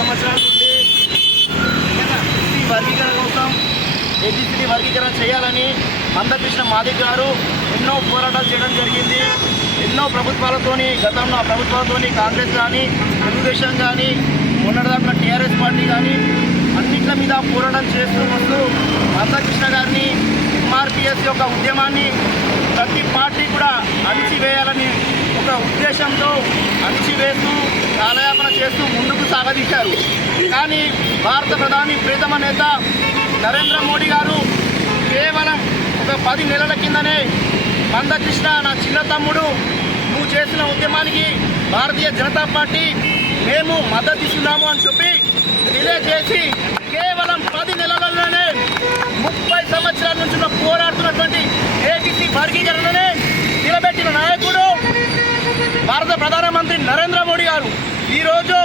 సంవత్సరాల నుండి వర్గీకరణ కోసం ఏబిసిడి వర్గీకరణ చేయాలని మందకృష్ణ మాదిక్ గారు ఎన్నో పోరాటాలు చేయడం జరిగింది. ఎన్నో ప్రభుత్వాలతోని గతంలో ప్రభుత్వాలతోని కాంగ్రెస్ కానీ తెలుగుదేశం కానీ మొన్నటిదాకా టీఆర్ఎస్ పార్టీ కానీ అన్నింటి మీద పోరాటం చేస్తూ వస్తూ మందకృష్ణ గారిని ఎంఆర్పిఎస్ యొక్క ఉద్యమాన్ని ప్రతి పార్టీ కూడా అణిచివేయాలని ఒక ఉద్దేశంతో అణిచివేస్తూ కాలయాపన చేస్తూ ముందుకు సాగదీశారు. కానీ భారత ప్రధాని ప్రీతమ నేత నరేంద్ర మోడీ గారు కేవలం ఒక 10 నెలల కిందనే మందకృష్ణ నా చిన్న తమ్ముడు, నువ్వు చేసిన ఉద్యమానికి భారతీయ జనతా పార్టీ మేము మద్దతు ఇస్తున్నాము అని చెప్పి తెలియజేసి కేవలం 10 నెలలలోనే 30 సంవత్సరాల నుంచి పోరాడుతున్నటువంటి ఏబిసి వర్గీకరణనే నిలబెట్టిన నాయకుడు భారత ప్రధానమంత్రి నరేంద్ర మోడీ గారు. ఈరోజు